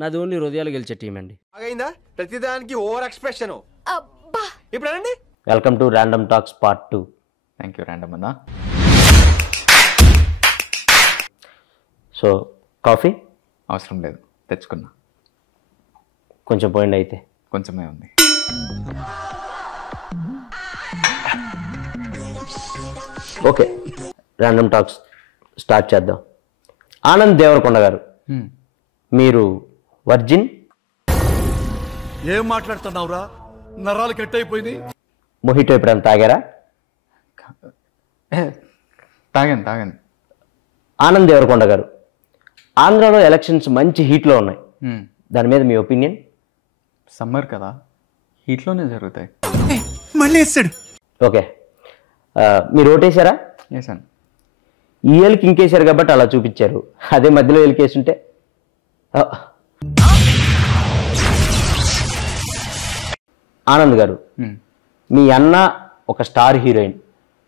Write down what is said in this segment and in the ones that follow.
నాది ఓన్లీ హృదయాలు గెలిచే టీం అండి. ప్రతిదానికి ఓవర్ ఎక్స్ప్రెషన్. ఇప్పుడు అనండి. Welcome to random talks part 2. Thank you random అన్న. సో కాఫీ అవసరం లేదు, తెచ్చుకున్నా. కొంచెం పోయింది అయితే. కొంచెమే ఉంది. ఓకే, ర్యాండమ్ టాక్స్ స్టార్ట్ చేద్దాం. ఆనంద్ దేవరకొండ గారు, మీరు వర్జిన్? ఏం మాట్లాడుతున్నావురా, నరాలు కట్ అయిపోయింది. మొహిటో ఎప్పుడైనా తాగారా? తాగాను. ఆనంద్ దేవరకొండ గారు, ఆంధ్రాలో ఎలక్షన్స్ మంచి హీట్లో ఉన్నాయి, దాని మీద మీ ఒపీనియన్? సమ్మర్ కదా, హీట్లోనే జరుగుతాయి. మళ్ళీ వేస్తాడు. ఓకే, మీరు ఓటేశారా? వేసాను. ఈ ఏళ్ళకి ఇంకేశారు కాబట్టి అలా చూపించారు, అదే మధ్యలో ఏళ్ళకేసుంటే. ఆనంద్ గారు, మీ అన్న ఒక స్టార్ హీరోయిన్,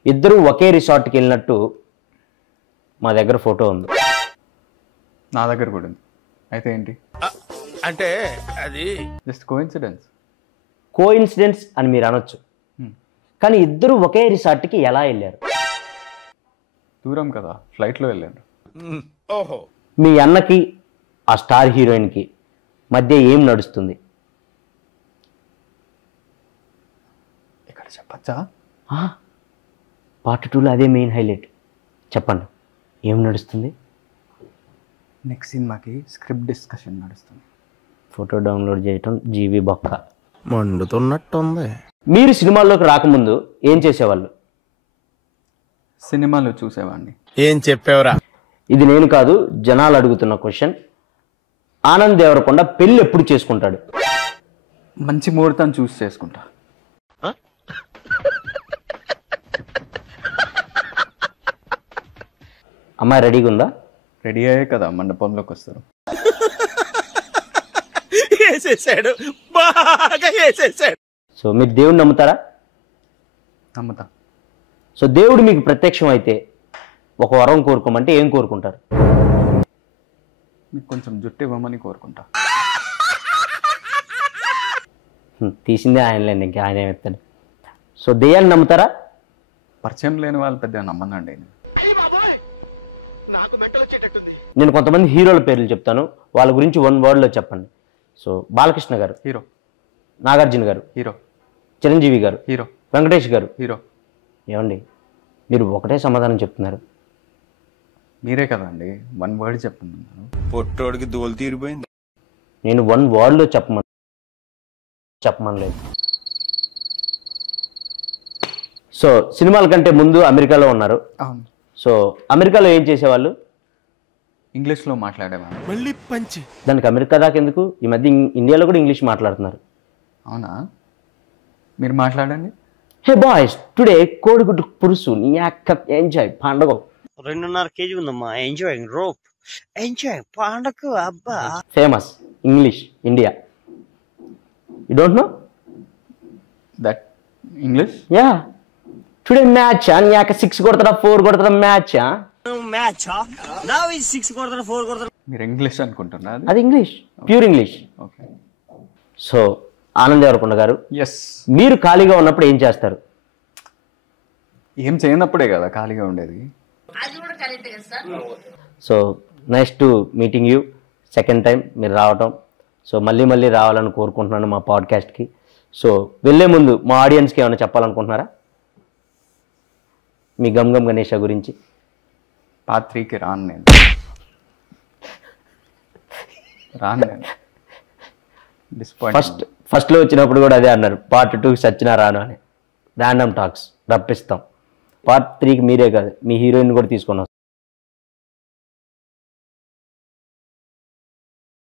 ఇద్దరు ఒకే రిసార్ట్కి వెళ్ళినట్టు మా దగ్గర ఫోటో ఉంది. నా దగ్గర కూడా ఉంది. అయితే ఏంటి? అంటే అది జస్ట్ కోఇన్సిడెన్స్. కోఇన్సిడెన్స్ అని మీరు అనొచ్చు, కానీ ఇద్దరు ఒకే రిసార్ట్కి ఎలా వెళ్ళారు? దూరం కదా, ఫ్లైట్లో వెళ్ళాను. ఓహో, మీ అన్నకి ఆ స్టార్ హీరోయిన్కి మధ్య ఏం నడుస్తుంది? ఇక్కడ చెప్పచ్చా? పార్ట్ 2లో అదే మెయిన్ హైలైట్. చెప్పండి, ఏం నడుస్తుంది? నెక్స్ట్ సినిమాకి స్క్రిప్ట్ డిస్కషన్ నడుస్తుంది. ఫోటో డౌన్లోడ్ చేయటం జీవి బొక్క. మండుతున్నట్టుంది. మీరు సినిమాల్లోకి రాకముందు ఏం చేసేవాళ్ళు? సినిమాలో చూసేవాడిని. ఏం చెప్పేవరా? ఇది నేను కాదు, జనాలు అడుగుతున్న క్వశ్చన్. ఆనంద్ దేవరకొండ పెళ్ళి ఎప్పుడు చేసుకుంటాడు? మంచి ముహూర్తం చూసి చేసుకుంటా. అమ్మాయి రెడీగా ఉందా? రెడీ అయ్యే కదా మండపంలోకి వస్తారు. వేసేసాడు, బాగా వేసేసాడు. సో మీరు దేవుడిని నమ్ముతారా? నమ్ముతా. సో దేవుడు మీకు ప్రత్యక్షం అయితే ఒక వరం కోరుకోమంటే ఏం కోరుకుంటారు? మీకు కొంచెం జుట్టు ఇవ్వమని కోరుకుంటా. తీసిందే ఆయనలేండి, ఇంకా ఆయన ఏమెత్తాడు. సో దెయ్యాన్ని నమ్ముతారా? పరిచయం లేని వాళ్ళు పెద్దగా నమ్మనండి. నేను కొంతమంది హీరోల పేర్లు చెప్తాను, వాళ్ళ గురించి 1 wordలో చెప్పండి. సో బాలకృష్ణ గారు హీరో, నాగార్జున గారు హీరో, చిరంజీవి గారు హీరో, వెంకటేష్ గారు హీరో. ఏమండి మీరు ఒకటే సమాధానం చెప్తున్నారు? మీరే కదండి 1 word చెప్తున్నాను. పొట్టోడికి దోలు తీరిపోయింది. నేను 1 wordలో చెప్పమనలేదు. సో సినిమాల కంటే ముందు అమెరికాలో ఉన్నారు. అవును. సో అమెరికాలో ఏం చేసేవాళ్ళు? ఇంగ్లీష్లో మాట్లాడేవాడిని. మళ్ళీ పంచి. దానికి అమెరికా దాకా ఎందుకు? ఈ మధ్య ఇండియాలో కూడా ఇంగ్లీష్ మాట్లాడుతున్నారు. అవునా? మీరు మాట్లాడండి. హే బాయ్స్, టుడే కోడిగుడ్డు పురుసు నీ అక్క ఎంజాయ్ పండగ. 2.5 kg ఉందమ్మా. ఎంజాయ్ రోప్, ఎంజాయ్ పండగ. అబ్బా famous English India. You don't know that English? Yeah. Today match నీ అక్క 6 కొడతారా 4 కొడతారా మ్యాచ్? మ్యాచ్ నా 6 కొడతారు 4 కొడతారు. మీరు ఇంగ్లీష్ అనుకుంటున్నా? అది English, pure English. Okay. So Anand Devarakonda garu, yes. మీరు ఖాళీగా ఉన్నప్పుడు ఏం చేస్తారు? ఏం చేయనప్పుడే కదా ఖాళీగా ఉండేది. So nice to meeting you, second time మీరు రావటం. సో మళ్ళీ రావాలని కోరుకుంటున్నాను మా పాడ్కాస్ట్కి. సో వెళ్ళే ముందు మా ఆడియన్స్కి ఏమైనా చెప్పాలనుకుంటున్నారా మీ గమ్ గణేష గురించి? పార్ట్ 3కి రాను నేను. ఫస్ట్లో వచ్చినప్పుడు కూడా అదే అన్నారు, పార్ట్ 2కి సచ్చినా రాను అని. Random talks రప్పిస్తాం. పార్ట్ 3కి మీరే కాదు, మీ హీరోయిన్ కూడా తీసుకొని వస్తాం.